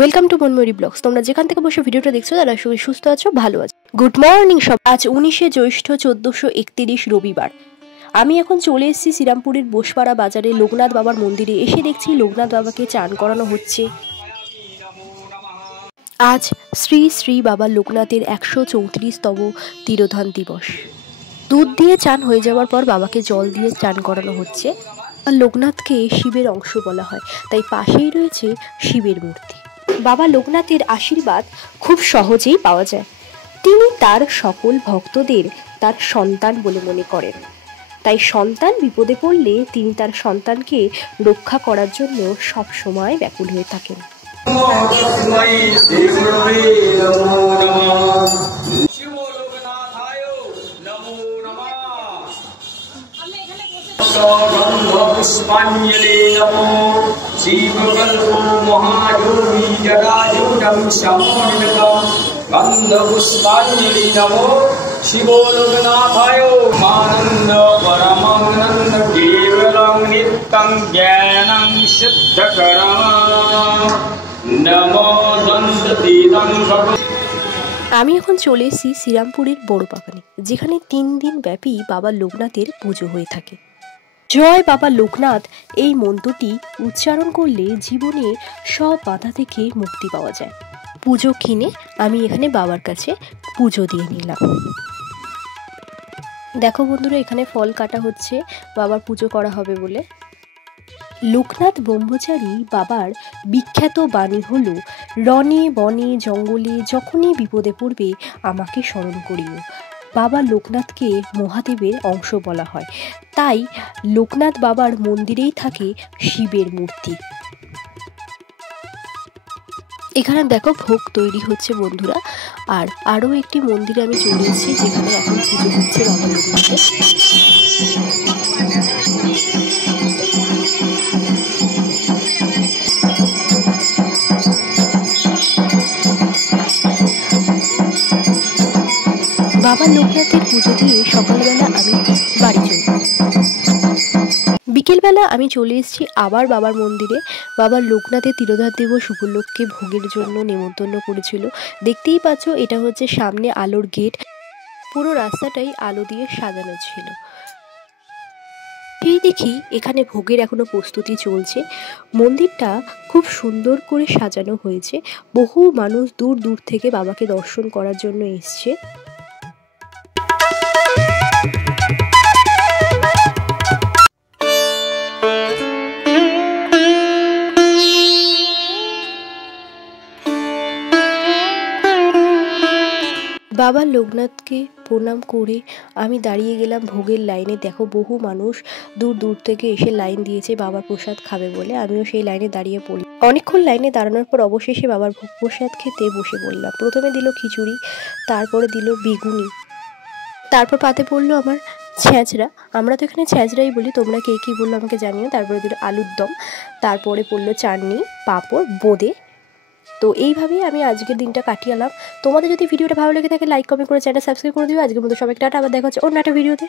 Welcome to মনময়ূরী blogs. তোমরা যেখান থেকে বসে ভিডিওটা দেখছো তারা সবাই সুস্থ আছো, ভালো আছো। গুড মর্নিং সব। আজ 19শে জ্যৈষ্ঠ 1431 রবিবার। আমি এখন চলে এসেছি শ্রীরামপুরের বোসপাড়া বাজারে লোকনাথ বাবার মন্দিরে। এসে দেখছি লোকনাথ বাবাকে চান করানো হচ্ছে। আজ শ্রী শ্রী বাবা লোকনাথের 134তম তিরোধান দিবস। দুধ দিয়ে চান হয়ে যাওয়ার পর বাবাকে জল দিয়ে চান করানো হচ্ছে। আর লোকনাথকে শিবের অংশ বলা হয়, তাই পাশেই রয়েছে শিবের মূর্তি। বাবা লোকনাথের আশীর্বাদ খুব সহজেই পাওয়া যায়। তিনি তার সকল ভক্তদের তার সন্তান বলে মনে করেন, তাই সন্তান বিপদে পড়লে তিনি তার সন্তানকে রক্ষা করার জন্য সব সময় ব্যাকুল হয়ে থাকেন। पुष्पांजलि नमो शिवकल्पो महायोगी जटाजूटं शमोनितं गंध पुष्पांजलि नमो शिवो लोकनाथाय मानंद परमानंद केवलं नित्यं ज्ञानं शुद्धकरं नमो दन्ततीतं আমি এখন চলে এসেছি শ্রীরামপুরের বড় বাগানে, যেখানে 3 দিন ব্যাপী বাবা লোকনাথের পুজো হয়ে থাকে। জয় বাবা লোকনাথ এই মন্ত্রটি উচ্চারণ করলে জীবনে সব বাধা থেকে মুক্তি পাওয়া যায়। পুজো কিনে আমি এখানে বাবার কাছে পুজো দিয়ে নিলাম। দেখো বন্ধুরা, এখানে ফল কাটা হচ্ছে, বাবার পুজো করা হবে বলে। লোকনাথ ব্রহ্মচারী বাবার বিখ্যাত বাণী হলো, রণে বনে জঙ্গলে যখনই বিপদে পড়বে আমাকে স্মরণ করিও। বাবা লোকনাথকে মহাদেবের অংশ বলা হয়, তাই লোকনাথ বাবার মন্দিরেই থাকে শিবের মূর্তি। এখানে দেখো ভোগ তৈরি হচ্ছে বন্ধুরা। আর আরও একটি মন্দিরে আমি চলে এসেছি, যেখানে এখন পুজো হচ্ছে বাবা লোকনাথের। বাবা লোকনাথের পুজো দিয়ে সকালবেলা আমি বাড়ি চলে। বিকেলবেলা আমি চলে এসেছি আবার বাবার মন্দিরে। বাবার লোকনাথের তিরোধান দিবস উপলক্ষে ভোগের জন্য নেমন্তন্ন করেছিল। দেখতেই পাচ্ছ, এটা হচ্ছে সামনে আলোর গেট। পুরো রাস্তাটাই আলো দিয়ে সাজানো ছিল। এই দেখি এখানে ভোগের এখনো প্রস্তুতি চলছে। মন্দিরটা খুব সুন্দর করে সাজানো হয়েছে। বহু মানুষ দূর দূর থেকে বাবাকে দর্শন করার জন্য এসছে। বাবা লোকনাথকে প্রণাম করে আমি দাঁড়িয়ে গেলাম ভোগের লাইনে। দেখো বহু মানুষ দূর দূর থেকে এসে লাইন দিয়েছে বাবার প্রসাদ খাবে বলে। আমিও সেই লাইনে দাঁড়িয়ে পড়ি। অনেকক্ষণ লাইনে দাঁড়ানোর পর অবশেষে বাবার ভোগ প্রসাদ খেতে বসে পড়লাম। প্রথমে দিল খিচুড়ি, তারপরে দিল বেগুনি, তারপর পাতে পড়লো আমার ছ্যাঁচড়া। আমরা তো এখানে ছ্যাঁচড়াই বলি, তোমরা কে কী বললো আমাকে জানিও। তারপরে দিল আলুর দম, তারপরে পড়লো চাটনি, পাঁপড়, বোঁদে। তো এইভাবেই আমি আজকের দিনটা কাটিয়ে এলাম। তোমাদের যদি ভিডিওটা ভালো লেগে থাকে লাইক কমেন্ট করে চ্যানেল সাবস্ক্রাইব করে দিও। আজকের মতো সবাই টাটা, আবার দেখা হচ্ছে অন্য একটা ভিডিওতে।